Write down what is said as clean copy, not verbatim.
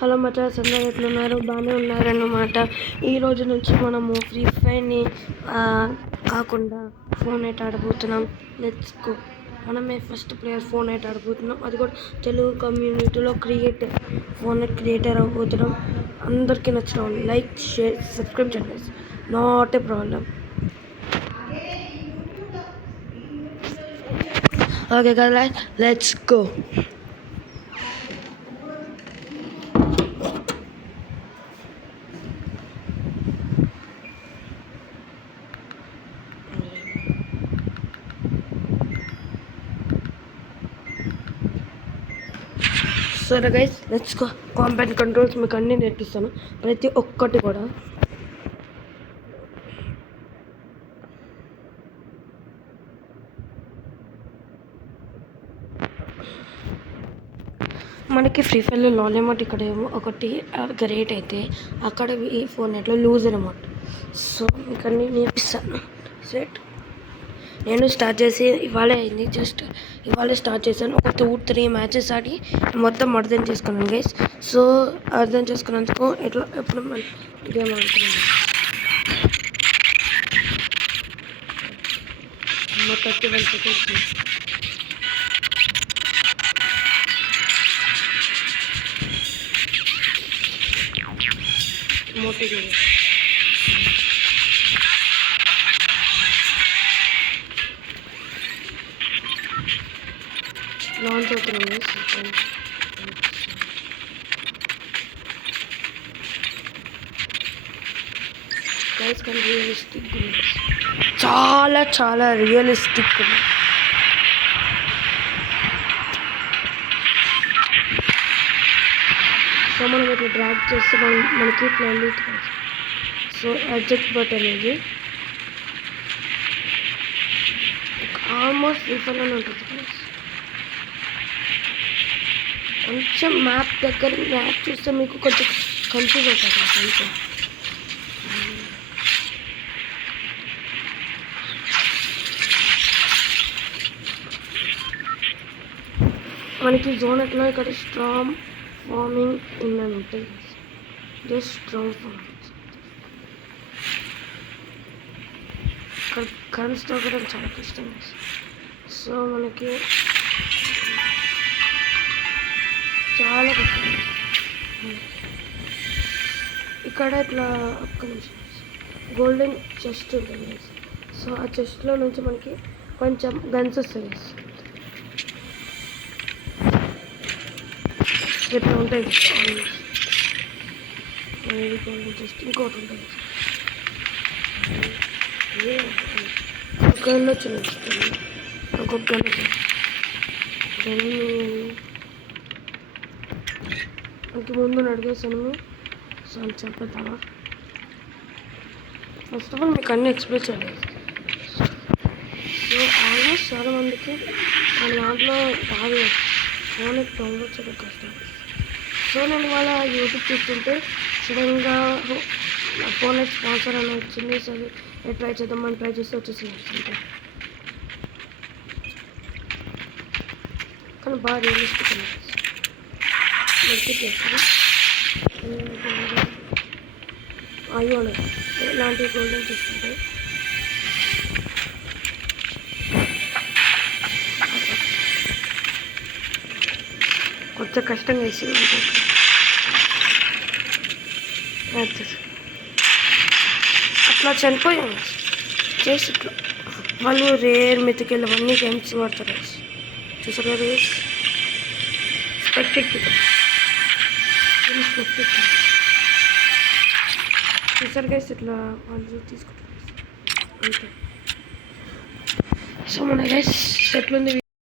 హలో మచాస్, అందరూ ఎట్లున్నారు? బాగానే ఉన్నారన్నమాట. ఈ రోజు నుంచి మనము ఫ్రీ ఫైర్ని కాకుండా ఫోన్ ఎట్ ఆడబోతున్నాం. Let's go. మనమే ఫస్ట్ ప్లేయర్ ఫోన్ ఎట్ ఆడబోతున్నాం, అది కూడా తెలుగు కమ్యూనిటీలో ఫోన్ ఎట్ క్రియేటర్ అవ్వబోతున్నాం. అందరికీ నచ్చడం లైక్, షేర్, సబ్స్క్రైబ్ చేయండి. Not a problem. ఓకే కదా, లెట్స్ గో. సరే guys, let's go. Compact controls మీకు అన్నీ నేర్పిస్తాను, ప్రతి ఒక్కటి కూడా. మనకి ఫ్రీ ఫైర్లో లాల్ అమౌంట్ ఇక్కడ ఏమో ఒకటి గ్రేట్ అయితే, అక్కడ ఈ ఫోన్ నెట్లో లూజ్ అమౌంట్. సో మీకు అన్నీ నేర్పిస్తాను. సెట్. నేను స్టార్ట్ చేసి ఇవాళ అయింది, జస్ట్ ఇవాళ స్టార్ట్ చేశాను. ఒక 2-3 మ్యాచెస్ ఆడి మొత్తం అర్థం చేసుకున్నాను గైస్. సో అర్థం చేసుకున్నందుకు ఎప్పుడు గేమ్ ఆడుతున్నాను. 31 seconds. మోటివేట్ లాంచ్ అవుతున్నాను. గైస్ కానీ రియలిస్టిక్ ఉంది, చాలా చాలా రియలిస్టిక్ ఉంది. సో మనం ఇట్లా డ్రాగ్ చేస్తే మనకి ఇట్లా వెళ్ళి, సో అడ్జస్ట్ బటన్ ఇది ఆల్మోస్ట్ రిఫర్లోనే ఉంటుంది. కొంచెం మ్యాప్ దగ్గర మ్యాప్ చూస్తే మీకు కొంచెం కన్ఫ్యూజ్ అవుతుంది. కొంచెం మనకి జోన్ ఎట్లా ఇక్కడ స్ట్రాంగ్ ఫార్మింగ్ ఉందని ఉంటుంది. Just strong farming. ఇక్కడ కరెంట్ దొరకడం చాలా కష్టం. సో మనకి చాలా కష్టం. ఇక్కడ ఇట్లా ఒక్క నిమిషం గోల్డెన్ చెస్ట్ ఉంటుంది. సో ఆ చెస్ట్లో నుంచి మనకి కొంచెం గన్స్ వస్తాయి. ఇట్లా ఉంటాయి. గోల్డెన్ చెస్ట్ ఇంకోటి ఉంటుంది. గన్ వచ్చింది, ఇంకొక గన్ వచ్చింది. మనకి ముందు అడిగేసాను. సో అని చెప్పేద్దామా? ఫస్ట్ ఆఫ్ ఆల్ మీకు అన్నీ ఎక్స్ప్లెయిన్ చేయాలి. సో ఆల్మోస్ట్ చాలా మందికి మన దాంట్లో రాదు, ఫోన్ డౌన్లోడ్ చేయడం కష్టం. సో నేను వాళ్ళ యూట్యూబ్ చూస్తుంటే సడన్గా ఫోన్ స్పాన్సర్ అని వచ్చింది. సరే ట్రై చేద్దాం, మనం ట్రై చేస్తే వచ్చేసింది. కానీ బాగా రియలిస్టిక్ ఉంది. అయ్యో ఇలాంటి గోల్డెన్ చూస్తుంటాయి. కొంచెం కష్టంగా వేసి అట్లా చనిపోయాం చేసి. ఇట్లా వాళ్ళు రేర్ మెతికెళ్ళి అవన్నీ గేమ్స్ వాడతారు. చూసారు రేర్ స్పెక్టిక్ చూసారు గైస్, ఇట్లా వాళ్ళు తీసుకుంటారు. సో మన గైస్ ఎట్లుంది